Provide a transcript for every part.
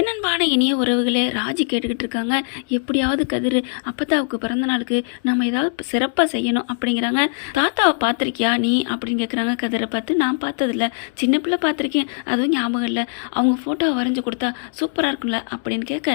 என்னன்பான இனிய உறவுகளே, ராஜி கேட்டுக்கிட்டு இருக்காங்க. எப்படியாவது கதிர் அப்பத்தாவுக்கு பிறந்த நாளுக்கு நம்ம ஏதாவது சிறப்பாக செய்யணும் அப்படிங்கிறாங்க. தாத்தாவை பார்த்துருக்கியா நீ அப்படின்னு கேட்குறாங்க. கதிரை பார்த்து நான் பார்த்ததில்ல, சின்ன பிள்ளை பார்த்துருக்கேன், அதுவும் ஞாபகம் இல்லை. அவங்க ஃபோட்டோவை வரைஞ்சி கொடுத்தா சூப்பராக இருக்கும்ல அப்படின்னு கேட்க,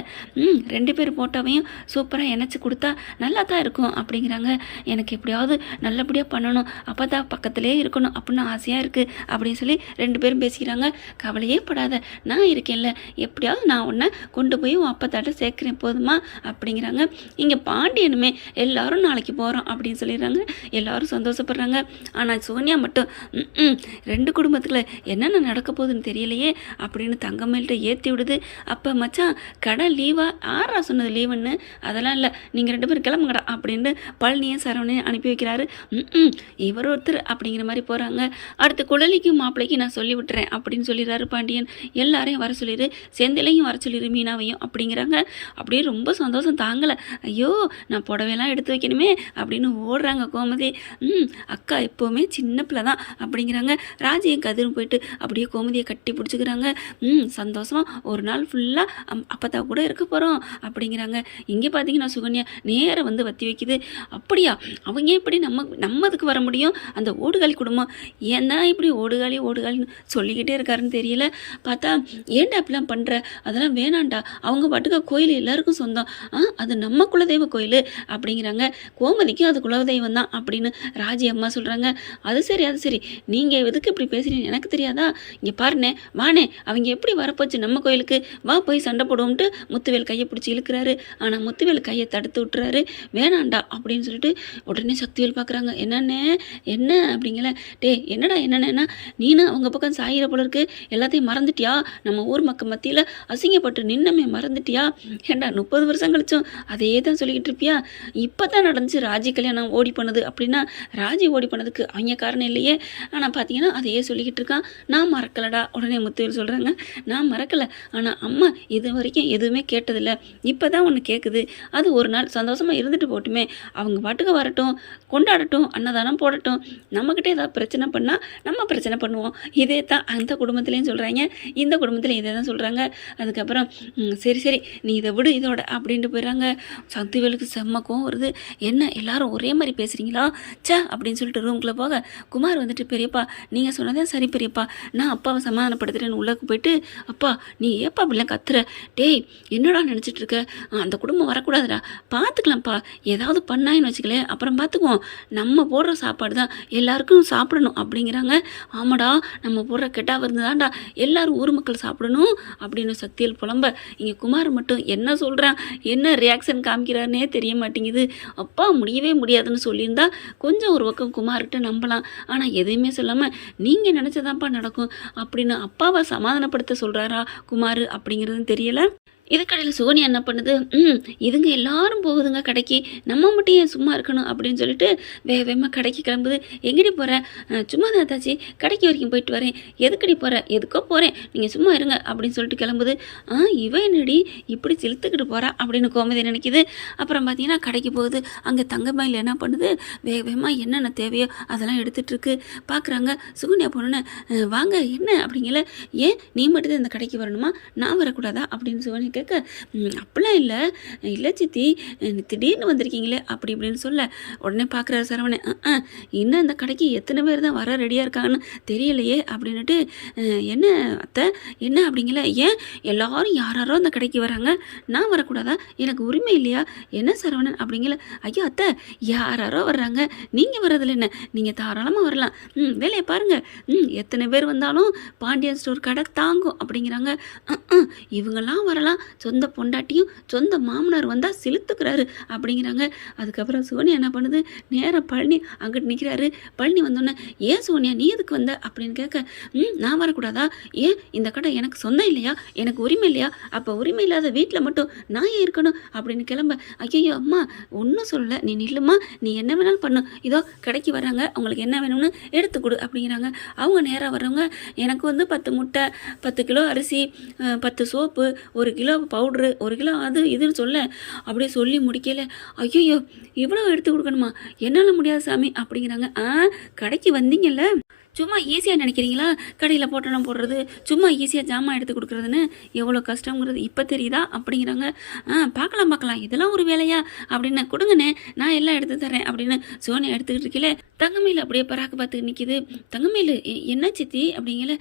ரெண்டு பேர் ஃபோட்டோவையும் சூப்பராக இணைச்சி கொடுத்தா நல்லா தான் இருக்கும் அப்படிங்கிறாங்க. எனக்கு எப்படியாவது நல்லபடியாக பண்ணணும், அப்பத்தா பக்கத்துலேயே இருக்கணும் அப்படின்னு ஆசையாக இருக்குது அப்படின்னு சொல்லி ரெண்டு பேரும் பேசிக்கிறாங்க. கவலையே படாத, நான் இருக்கேன்ல, எப்படியாவது நான் உன்னை கொண்டு போய் உன் அப்பத்தாட்ட சேர்க்குறேன் போதுமா அப்படிங்கிறாங்க. இங்கே பாண்டியனுமே எல்லாரும் நாளைக்கு போகிறோம் அப்படின்னு சொல்லிடுறாங்க. எல்லாரும் சந்தோஷப்படுறாங்க. ஆனால் சோனியா மட்டும் ரெண்டு குடும்பத்துக்குள்ள என்னென்ன நடக்க போகுதுன்னு தெரியலையே அப்படின்னு தங்கமேல்கிட்ட ஏற்றி விடுது. அப்போ மச்சான் கடை லீவா, ஆறா சொன்னது லீவுன்னு, அதெல்லாம் இல்லை, நீங்கள் ரெண்டு பேரும் கிளம்புங்கடா அப்படின்னு பழனியும் சரவணையும் அனுப்பி வைக்கிறாரு. இவர் ஒருத்தர் அப்படிங்கிற மாதிரி போகிறாங்க. அடுத்து குழலிக்கும் மாப்பிள்ளைக்கும் நான் சொல்லி விட்டுறேன் அப்படின்னு சொல்லிடுறாரு பாண்டியன். எல்லாரையும் வர சொல்லிடு, செந்திலையும் வர சொல்லிடு, மீனாவையும் அப்படிங்கிறாங்க. அப்படியே ரொம்ப சந்தோஷம் தாங்கலை. ஐயோ நான் புடவையெல்லாம் எடுத்து வைக்கணுமே அப்படின்னு ஓடுறாங்க கோமதி. அக்கா எப்போவுமே சின்ன பிள்ளை தான் அப்படிங்கிறாங்க. ராஜியும் கதிரும் போயிட்டு அப்படியே கோமதியை கட்டி பிடிச்சிக்கிறாங்க. சந்தோஷமாக ஒரு நாள் ஃபுல்லாக அப்பத்தா கூட இருக்க போகிறோம் அப்படிங்கிறாங்க. இங்கே பார்த்தீங்கன்னா சுகன்யா நேரம் வந்து வத்தி வைக்குது. அப்படியா, அவங்க எப்படி நம்மதுக்கு வர முடியும்? அந்த ஓடுகாலி குடும்பம் ஏன் தான் இப்படி ஓடுகாலின்னு சொல்லிக்கிட்டே இருக்காருன்னு தெரியல. பார்த்தா ஏன்டா அப்படிலாம் பண்ணுற, அதெல்லாம் வேணாண்டா, அவங்க பாட்டுக்க கோயில் எல்லாருக்கும் சொந்தம், அது நம்ம குலதெய்வ கோயில் அப்படிங்கிறாங்க. கோமதிக்கும் அது குலதெய்வம் தான் அப்படின்னு ராஜி அம்மா சொல்கிறாங்க. அது சரி, நீங்கள் எதுக்கு இப்படி பேசுகிறீங்க எனக்கு தெரியாதா? இங்கே பாருண்ணே, வானே, அவங்க எப்படி வரப்போச்சு நம்ம கோயிலுக்கு, வா போய் சண்டை போடுவோம்ட்டு முத்துவேல் கையை பிடிச்சி இழுக்கிறாரு. ஆனால் முத்துவேல் கையை தடுத்து விட்டுறாரு. வேணாண்டா அப்படின்னு சொல்லிட்டு உடனே சக்திவேல் பார்க்குறாங்க. என்ன அப்படிங்கல, என்னடா என்னென்னா நீனு அவங்க பக்கம் சாயிர போல இருக்கு, எல்லாத்தையும் மறந்துட்டியா? நம்ம ஊர் மக்கள் மத்தியில் அசிங்கப்பட்டு நின்னமே மறந்துட்டியா? ஏண்டா 30 வருஷம் கழிச்சும் அதே தான் சொல்லிக்கிட்டு இருப்பியா? இப்போ தான் நடந்துச்சு ராஜி கல்யாணம் ஓடி பண்ணது அப்படின்னா, ராஜி ஓடி பண்ணதுக்கு அவங்க காரணம் இல்லையே. ஆனால் பார்த்தீங்கன்னா அதையே சொல்லிக்கிட்டு இருக்கான். நான் மறக்கலடா. உடனே முத்துவேல் சொல்கிறாங்க, நான் மறக்கலை, ஆனால் அம்மா இது வரைக்கும் எதுவுமே கேட்டதில்லை, இப்போ தான் ஒன்று கேட்குது. அது ஒரு நாள் சந்தோஷமாக இருந்துட்டு போட்டுமே, அவங்க பாட்டுக்கு வரட்டும், கொண்டாடட்டும், அன்னதானம் போடட்டும், நம்மக்கிட்ட ஏதாவது பிரச்சனை பண்ணால் நம்ம பிரச்சனை பண்ணுவோம். இதே தான் அந்த குடும்பத்துலேயும் சொல்கிறாங்க, இந்த குடும்பத்தில் இதே தான் சொல்கிறாங்க. அதுக்கப்புறம் சரி நீ இதை விடு இதோட அப்படின்ட்டு போயிடறாங்க. சக்திவேலுக்கு செம்ம கோவம் வருது. என்ன எல்லாரும் ஒரே மாதிரி பேசுகிறீங்களா அப்படின்னு சொல்லிட்டு ரூம்குள்ளே போக, குமார் வந்துட்டு, பெரியப்பா நீங்கள் சொன்னதே சரி பெரியப்பா, நான் அப்பாவை சமாதானப்படுத்துகிறேன்னு உள்ளக்கு போயிட்டு, அப்பா நீ ஏப்பா அப்படிலாம் கத்துற, என்னடா நினச்சிட்டு இருக்க, அந்த குடும்பம் வரக்கூடாதுடா, பார்த்துக்கலாம்ப்பா, ஏதாவது பண்ணாயின்னு வச்சுக்கலே, அப்புறம் பார்த்துக்குவோம், நம்ம போடுற சாப்பாடு தான் எல்லாருக்கும் சாப்பிடணும் அப்படிங்கிறாங்க. ஆமாடா, நம்ம போடுற கெட்டா வருதுதான்டா எல்லாரும் ஊர் மக்கள் சாப்பிடணும் அப்படின்னு சக்தியில் புலம்ப, இங்கே குமார் மட்டும் என்ன சொல்கிறான், என்ன ரியாக்ஷன் காமிக்கிறாருன்னே தெரிய மாட்டேங்குது. அப்பா முடியவே முடியாதுன்னு சொல்லியிருந்தா கொஞ்சம் ஒரு பக்கம் குமார்கிட்ட நம்பலாம். ஆனால் எதையுமே சொல்லாமல் நீங்கள் நினச்சதான்ப்பா நடக்கும் அப்படின்னு அப்பாவை சமாதானப்படுத்த சொல்கிறாரா குமார் அப்படிங்கிறதுன்னு தெரியலை. இதுக்கடையில் சோனியா என்ன பண்ணுது, இதுங்க எல்லாரும் போகுதுங்க கடைக்கு, நம்ம மட்டும் ஏன் சும்மா இருக்கணும் அப்படின்னு சொல்லிட்டு வேகமாக கடைக்கு கிளம்புது. எங்கடி போகிற? சும்மா தான் தாச்சி, கடைக்கு வரைக்கும் போயிட்டு வரேன். எதுக்கடி போகிற? எதுக்கோ போகிறேன், நீங்கள் சும்மா இருங்க அப்படின்னு சொல்லிட்டு கிளம்புது. இவ என்னடி இப்படி செலுத்துக்கிட்டு போகிறா அப்படின்னு கோமதி நினைக்கிது. அப்புறம் பார்த்தீங்கன்னா கடைக்கு போகுது. அங்கே தங்கமயில் என்ன பண்ணுது, வேகமாக என்னென்ன தேவையோ அதெல்லாம் எடுத்துகிட்ருக்கு. பார்க்குறாங்க. சுகன்யா பொண்ணு, வாங்க என்ன அப்படிங்கல, ஏன் நீ மட்டும்தான் இந்த கடைக்கு வரணுமா, நான் வரக்கூடாதா அப்படின்னு சுகன்யா கேட்க, அப்படிலாம் இல்லை சித்தி, திடீர்னு வந்திருக்கீங்களே அப்படி இப்படின்னு சொல்ல, உடனே பார்க்குறாரு சரவணன், இன்னும் இந்த கடைக்கு எத்தனை பேர் தான் வர ரெடியாக இருக்காங்கன்னு தெரியலையே அப்படின்னுட்டு, என்ன அத்தை என்ன அப்படிங்கல, ஏன் எல்லாரும் யாரோ அந்த கடைக்கு வராங்க, நான் வரக்கூடாதா, எனக்கு உரிமை இல்லையா, என்ன சரவணன் அப்படிங்கல, ஐயோ அத்தை யாரோ வர்றாங்க, நீங்கள் வர்றதில்ல என்ன, நீங்கள் தாராளமாக வரலாம், வேலையை பாருங்கள், எத்தனை பேர் வந்தாலும் பாண்டியன் ஸ்டோர் கடை தாங்கும் அப்படிங்கிறாங்க. இவங்கெல்லாம் வரலாம், சொந்த பொண்டாட்டியும் சொந்த மாமனார் வந்தால் செலுத்துக்கிறாரு அப்படிங்கிறாங்க. அதுக்கப்புறம் சோனியா என்ன பண்ணுது, நேராக பழனி அங்கிட்டு நிற்கிறாரு. பழனி வந்தோன்னே, ஏன் சோனியா நீ எதுக்கு வந்த அப்படின்னு கேட்க, நான் வரக்கூடாதா, ஏன் இந்த கடை எனக்கு சொந்தம் இல்லையா, எனக்கு உரிமை இல்லையா, அப்போ உரிமை இல்லாத வீட்டில் மட்டும் நான் ஏன் இருக்கணும் அப்படின்னு கிளம்ப, ஐயோ அம்மா ஒன்றும் சொல்லலை, நீ நில்லுமா, நீ என்ன வேணாலும் பண்ணு, இதோ கடைக்கு வராங்க, அவங்களுக்கு என்ன வேணும்னு எடுத்து கொடு அப்படிங்கிறாங்க. அவங்க நேராக வர்றவங்க, எனக்கு வந்து 10 முட்டை, 10 கிலோ அரிசி, 10 சோப்பு, 1 கிலோ பவுட்ரு, 1 கிலோ அது இதுன்னு சொல்ல, அப்படியே சொல்லி முடிக்கல, ஐயோ இவ்வளோ எடுத்து கொடுக்கணுமா, என்னால் முடியாது சாமி அப்படிங்கிறாங்க. கடைக்கு வந்தீங்கல்ல, சும்மா ஈஸியாக நினைக்கிறீங்களா? கடையில் பொட்டணம் போடுறது, சும்மா ஈஸியாக ஜாமான் எடுத்து கொடுக்குறதுன்னு எவ்வளோ கஷ்டங்கிறது இப்போ தெரியுதா? அப்படிங்கிறாங்க. பார்க்கலாம் பார்க்கலாம், இதெல்லாம் ஒரு வேலையா அப்படின்னு, கொடுங்கண்ணே நான் எல்லாம் எடுத்து தரேன் அப்படின்னு சோனியா எடுத்துக்கிட்டு இருக்கல, தங்கமேலு அப்படியே பராக்கு பார்த்து நிற்கிது. தங்கமேலு என்ன சித்தி அப்படிங்கல,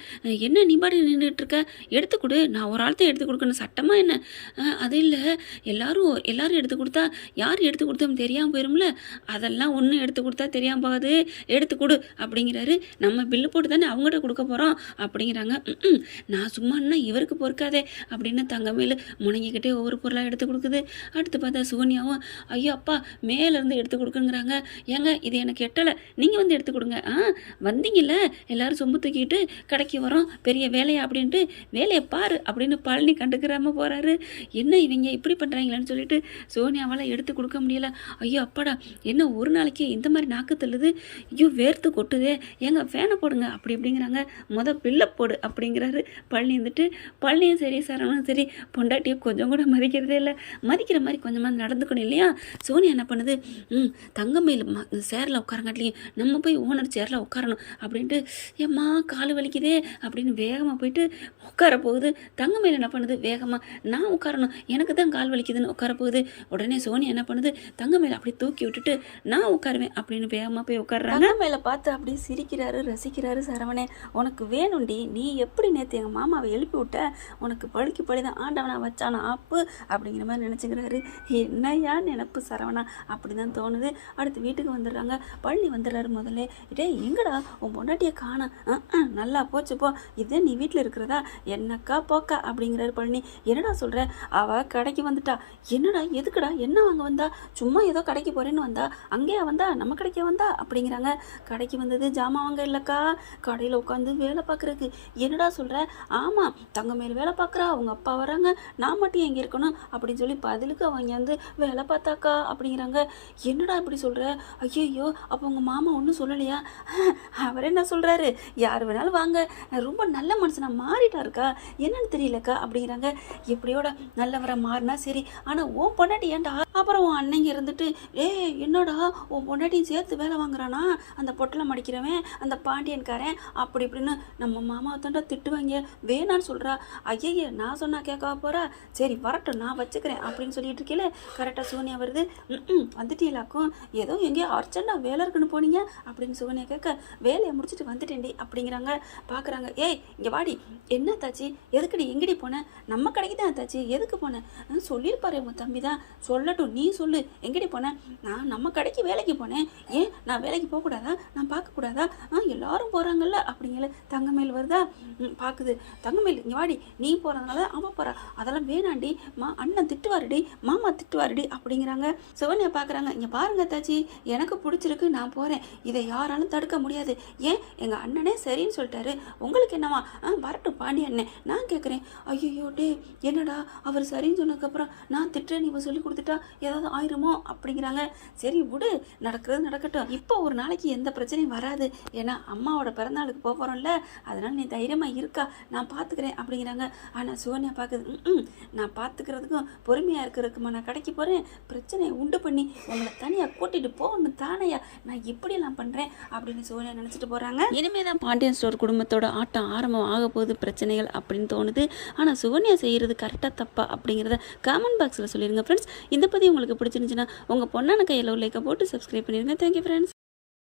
என்ன நீ பாடி நின்றுட்டு இருக்க, எடுத்து கொடு, நான் ஒரு ஆள்கிட்ட எடுத்து கொடுக்கணும் சட்டமாக என்ன? அது இல்லை, எல்லாரும் எடுத்து கொடுத்தா யார் எடுத்து கொடுத்தோம் தெரியாமல் போயிரும்ல, அதெல்லாம் ஒன்றும் எடுத்து கொடுத்தா தெரியாமல் போகாது, எடுத்து கொடு அப்படிங்கிறாரு. நம்ம பில்லு போட்டு தானே அவங்ககிட்ட கொடுக்க போகிறோம் அப்படிங்கிறாங்க. நான் சும்மான்னா இவருக்கு பொறுக்காதே அப்படின்னு தங்கமேலு முணங்கிக்கிட்டே ஒவ்வொரு பொருளாக எடுத்து கொடுக்குது. அடுத்து பார்த்தா சோனியாவும் ஐயோ அப்பா மேலேருந்து எடுத்து கொடுக்குங்கிறாங்க. ஏங்க இது எனக்கு எட்டலை, நீங்கள் வந்து எடுத்து கொடுங்க. வந்தீங்கல்ல எல்லாரும் சொம்பு தூக்கிட்டு கடைக்கு வரோம், பெரிய வேலையா அப்படின்ட்டு வேலையை பாரு அப்படின்னு பழனி கண்டுக்கிறாம போகிறாரு. என்ன இவங்க இப்படி பண்ணுறாங்களேன்னு சொல்லிட்டு சோனியாவால் எடுத்து கொடுக்க முடியல. ஐயோ அப்பாடா, என்ன ஒரு நாளைக்கு இந்த மாதிரி நாக்கு தள்ளுது, ஐயோ வேர்த்து கொட்டுதே, ஏங்க ஃபேனை போடுங்க அப்படி இப்படிங்கிறாங்க. பில்லை போடு அப்படிங்கிறாரு பழனி. இருந்துட்டு பழனியும் சரி சரவணும் சரி பொண்டாட்டியை கொஞ்சம் கூட மதிக்கிறதே இல்லை, மதிக்கிற மாதிரி கொஞ்சமாக நடந்துக்கணும் இல்லையா? சோனியா என்ன பண்ணுது, தங்கமேலு சேரில் உட்காரங்காட்டிலையும் நம்ம போய் ஓனர் சேரில் உட்காரணும் அப்படின்ட்டு, ஏம்மா கால் வலிக்குதே அப்படின்னு வேகமாக போயிட்டு உட்கார போகுது. தங்கமேலு என்ன பண்ணுது, வேகமாக நான் உட்காரணும், எனக்கு தான் கால் வலிக்குதுன்னு உட்கார போகுது. உடனே சோனியா என்ன பண்ணுது, தங்கமேலு அப்படி தூக்கி விட்டுட்டு நான் உட்காருவேன் அப்படின்னு வேகமாக போய் உட்காடுறாங்க. தங்கமேலை பார்த்து அப்படி சிரிக்கிறாரு, ரசிக்கிறாரு சரவணே. உனக்கு வேணுண்டி, நீ எப்படி நேற்று எங்கள் மாமாவை எழுப்பி விட்ட, உனக்கு பழிக்கு பழிதான் ஆண்டவனா வச்சானா ஆப்பு அப்படிங்கிற மாதிரி நினச்சிக்கிறாரு. என்னையா நினப்பு சரவணா அப்படி தான் தோணுது. அடுத்து வீட்டுக்கு வந்துடுறாங்க. பழனி வந்துடுறாரு. முதல்ல இதே எங்கடா உன் பொண்டாட்டியை காணோம், நல்லா போச்சு போ, இதே நீ வீட்டில் இருக்கிறதா, என்னக்கா போக்கா அப்படிங்கிறாரு பழனி. என்னடா சொல்கிற, அவள் கடைக்கு வந்துட்டா. என்னடா எதுக்குடா, என்ன வாங்க வந்தா, சும்மா ஏதோ கடைக்கு போகிறேன்னு வந்தா, அங்கேயா வந்தா, நம்ம கடைக்கே வந்தா அப்படிங்கிறாங்க. கடைக்கு வந்தது ஜாமான் வாங்க இல்லைக்கா, கடையில் உட்காந்து வேலை பார்க்குறதுக்கு. என்னடா சொல்கிற, ஆமாம் தங்கமேலு வேலை பார்க்குறா, அவங்க அப்பா வராங்க, நான் மட்டும் எங்கே இருக்கணும் அப்படின்னு சொல்லி பதிலுக்கு அவங்க வந்து வேலை பார்த்தாக்கா அப்படிங்கிறாங்க. என்னடா இப்படி சொல்கிற, ஐயோ அப்போ உங்கள் மாமா ஒன்றும் சொல்லலையா? அவர் என்ன சொல்கிறாரு, யார் வேணாலும் வாங்க, ரொம்ப நல்ல மனுஷனா மாறிட்டா இருக்கா, என்னன்னு தெரியலக்கா அப்படிங்கிறாங்க. எப்படியோட நல்லவரை மாறினா சரி, ஆனால் உன் பொண்டாட்டி ஏன்டா, அப்புறம் உன் அன்னைங்க இருந்துட்டு என்னடா உன் பொண்டாட்டியும் சேர்த்து வேலை வாங்குறானா அந்த பொட்டலை மடிக்கிறவன், அந்த பாண்டியன்காரன் அப்படி இப்படின்னு நம்ம மாமாவை தாண்டா திட்டுவாங்க, வேணான்னு சொல்கிறா. ஐயய்ய நான் சொன்னால் கேட்கவா போகிறா, சரி வரட்டும் நான் வச்சுக்கிறேன் அப்படின்னு சொல்லிட்டு இருக்கீங்களே. கரெக்டாக சோனியா வருது. வந்துட்டீங்களாக்கும், ஏதோ எங்கேயோ அர்ஜென்ட்டாக வேலை இருக்குன்னு போனீங்க அப்படின்னு சோனியா கேட்க, வேலையை முடிச்சுட்டு வந்துட்டேன்டி அப்படிங்கிறாங்க. பார்க்குறாங்க. ஏய் இங்கே வாடி, என்ன தாச்சி எதுக்குடி, எங்கடி போனேன், நம்ம கடைக்கு தான் தாச்சி, எதுக்கு போனேன், சொல்லியிருப்பாரு உங்கள் தம்பி தான், சொல்லட்டும் நீ சொல்லு, எங்கடி போனேன், நான் நம்ம கடைக்கு வேலைக்கு போனேன், ஏன் நான் வேலைக்கு போகக்கூடாதா, நான் பார்க்கக்கூடாதா, எல்லாரும் போகிறாங்கல்ல அப்படிங்கல. தங்கமேல் வருதா, பார்க்குது. தங்கமேல் இங்கே வாடி, நீ போகிறதுனால அவன் போகிறா, அதெல்லாம் வேணாண்டி, அண்ணன் திட்டுவாருடி, மாமா திட்டுவாருடி அப்படிங்கிறாங்க. சிவனியை பார்க்குறாங்க. இங்கே பாருங்க தாச்சி, எனக்கு பிடிச்சிருக்கு, நான் போகிறேன், இதை யாராலும் தடுக்க முடியாது, ஏன் எங்கள் அண்ணனே சரின்னு சொல்லிட்டாரு, உங்களுக்கு என்னவா, வரட்டும் பாண்டி அண்ணன், நான் கேட்குறேன். ஐயோ டே என்னடா அவர் சரின்னு சொன்னதுக்கப்புறம் நான் திட்டுறேன் இவன் சொல்லி கொடுத்துட்டா ஏதாவது ஆயிருமோ அப்படிங்கிறாங்க. சரி விடு, நடக்கிறது நடக்கட்டும், இப்போ ஒரு நாளைக்கு எந்த பிரச்சனையும் வராது, ஏன்னா அம்மாவோட பிறந்தநாளுக்கு போக போகிறோம்ல, அதனால் நீ தைரியமாக இருக்கா, நான் பார்த்துக்கிறேன் அப்படிங்கிறாங்க. ஆனால் சோனியா பார்க்குது. நான் பார்த்துக்கிறதுக்கும் பொறுமையாக இருக்கிறதுக்குமா நான் கடைக்கு போகிறேன், பிரச்சனையை உண்டு பண்ணி உங்களை தனியாக கூட்டிகிட்டு போகணும் தானையா நான் இப்படியெல்லாம் பண்ணுறேன் அப்படின்னு சோனியா நினச்சிட்டு போகிறாங்க. இனிமேல் தான் பாண்டியன் ஸ்டோர் குடும்பத்தோட ஆட்டம் ஆரம்பம் ஆக போகுது பிரச்சனைகள் அப்படின்னு தோணுது. ஆனால் சோனியா செய்கிறது கரெக்டாக தப்பா அப்படிங்கிறத கமெண்ட் பாக்ஸில் சொல்லிடுங்க ஃப்ரெண்ட்ஸ். இந்த பதிவு உங்களுக்கு பிடிச்சிருந்துச்சுன்னா உங்கள் பொண்ணான கையில் லைக்கை போட்டு சப்ஸ்கிரைப் பண்ணிடுங்க. Thank you friends.